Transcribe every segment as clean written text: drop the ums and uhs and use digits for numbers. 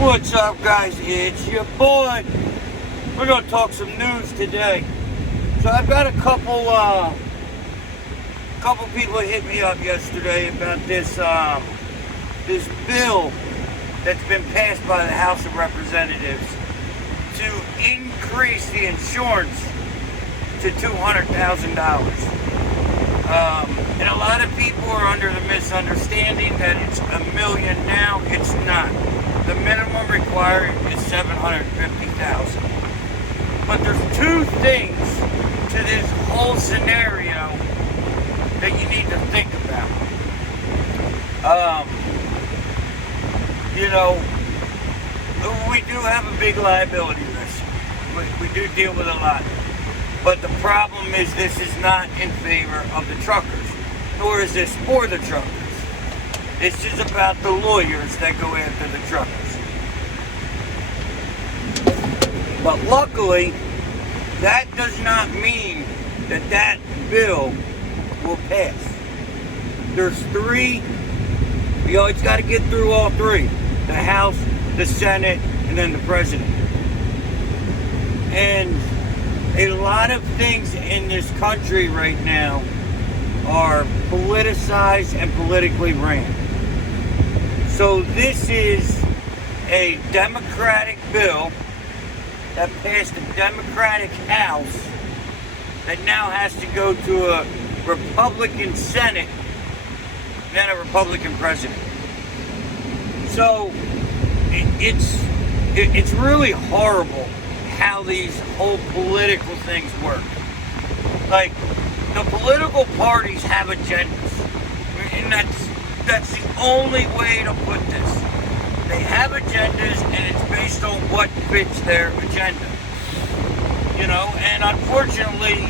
What's up, guys? It's your boy. We're gonna talk some news today. So I've got a couple people hit me up yesterday about this bill that's been passed by the House of Representatives to increase the insurance to $200,000. And a lot of people are under the misunderstanding that it's $1 million now. It's not. The minimum required is $750,000. But there's two things to this whole scenario that you need to think about. We do have a big liability risk. We do deal with a lot. But the problem is this is not in favor of the truckers, nor is this for the truckers. This is about the lawyers that go after the truckers. But luckily, that does not mean that that bill will pass. There's three. You always got to get through all three. The House, the Senate, and then the President. And a lot of things in this country right now are politicized and politically ran. So this is a Democratic bill that passed a Democratic House that now has to go to a Republican Senate and then a Republican President. So it's really horrible how these whole political things work. Like, the political parties have agendas, and that's the only way to put this. They have agendas, and it's based on what fits their agenda. And unfortunately,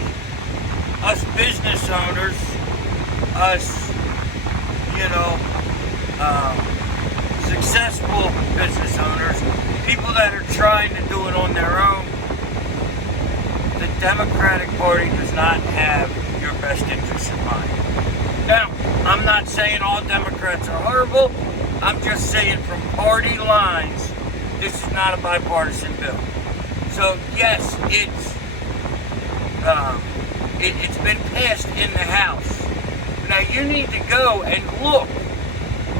us business owners, successful business owners, people that are trying to do it on their own, the Democratic Party does not have your best interests in mind. Now, I'm not saying all Democrats are horrible. I'm just saying from party lines, this is not a bipartisan bill. So yes, it's been passed in the House. Now you need to go and look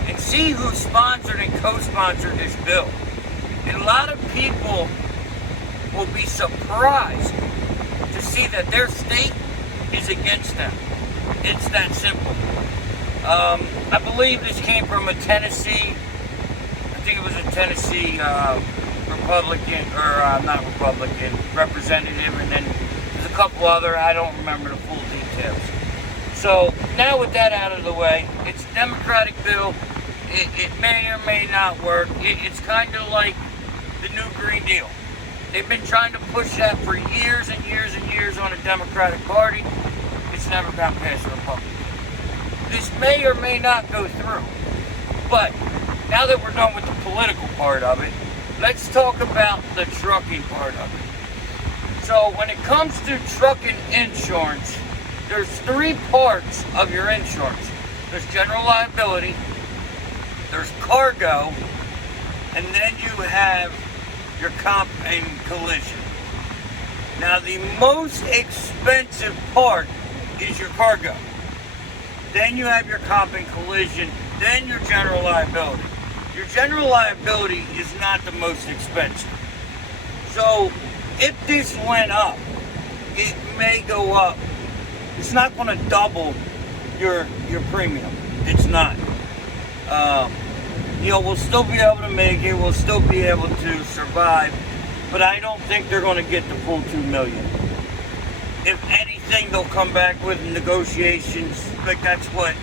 and see who sponsored and co-sponsored this bill. And a lot of people will be surprised to see that their state is against them. It's that simple. I believe this came from a Tennessee, Republican, or not Republican, representative, and then there's a couple other, I don't remember the full details. So now with that out of the way, it's a Democratic bill. It may or may not work. It's kind of like the new Green Deal. They've been trying to push that for years and years and years on a Democratic Party. It's never gotten past the Republican. This may or may not go through. But now that we're done with the political part of it, let's talk about the trucking part of it. So when it comes to trucking insurance, there's three parts of your insurance. There's general liability, there's cargo, and then you have your comp and collision. Now the most expensive part is your cargo. Then you have your comp and collision, then your general liability. Your general liability is not the most expensive. So if this went up, it may go up. It's not going to double your premium. It's not. We'll still be able to make it. We'll still be able to survive. But I don't think they're going to get the full $2 million. If anything, they'll come back with negotiations. Like, that's what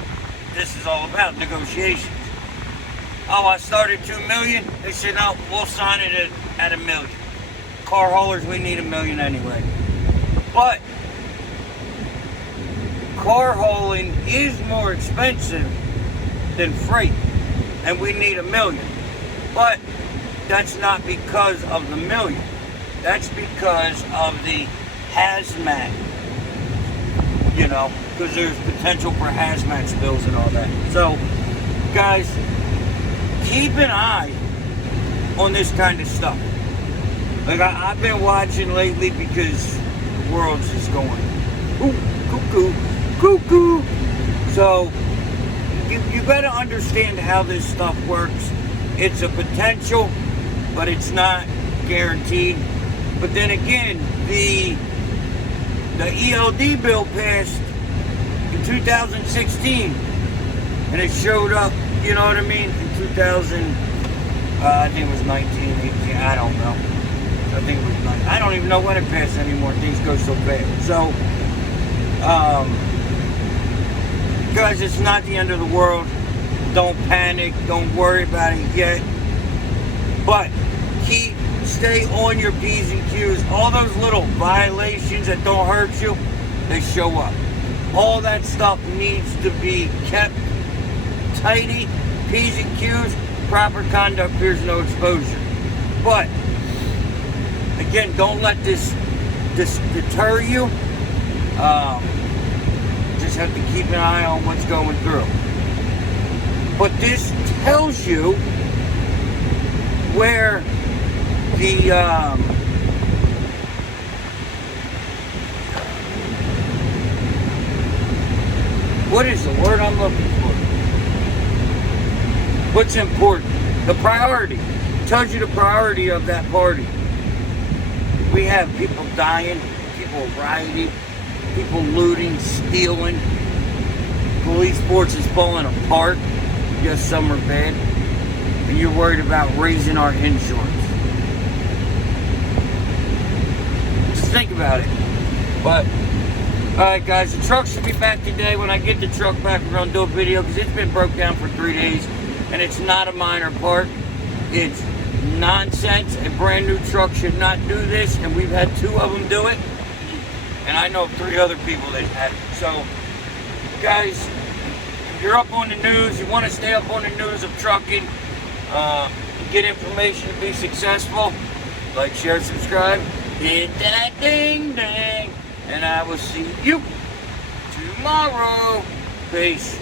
this is all about, negotiations. Oh, I started $2 million. They said, no, we'll sign it at $1 million. Car haulers, we need $1 million anyway. But car hauling is more expensive than freight, and we need $1 million. But that's not because of the $1 million. That's because of the hazmat, because there's potential for hazmat spills and all that. So, guys, keep an eye on this kind of stuff. Like I've been watching lately because the world's just going cuckoo, cuckoo. So you better understand how this stuff works. It's a potential, but it's not guaranteed. But then again, the ELD bill passed in 2016, and it showed up, you know what I mean, in 2000, I think it was 19, 18, I don't know. I think it was 19. I don't even know when it passed anymore. Things go so fast. So, guys, it's not the end of the world. Don't panic. Don't worry about it yet. But stay on your P's and Q's. All those little violations that don't hurt you, they show up. All that stuff needs to be kept tidy. P's and Q's, proper conduct fears no exposure. But again, don't let this deter you. Just have to keep an eye on what's going through. But this tells you where the what is the word I'm looking for? What's important? The priority. It tells you the priority of that party. We have people dying, people rioting, people looting, stealing. Police force is falling apart. Yes, some are bad. And you're worried about raising our insurance. Just think about it. But, alright guys, the truck should be back today. When I get the truck back, we're going to do a video because it's been broke down for 3 days. And it's not a minor part. It's nonsense. A brand new truck should not do this. And we've had 2 of them do it. And I know 3 other people that had it. So, guys, if you're up on the news, you want to stay up on the news of trucking, get information to be successful, like, share, subscribe, hit that ding ding, and I will see you tomorrow. Peace.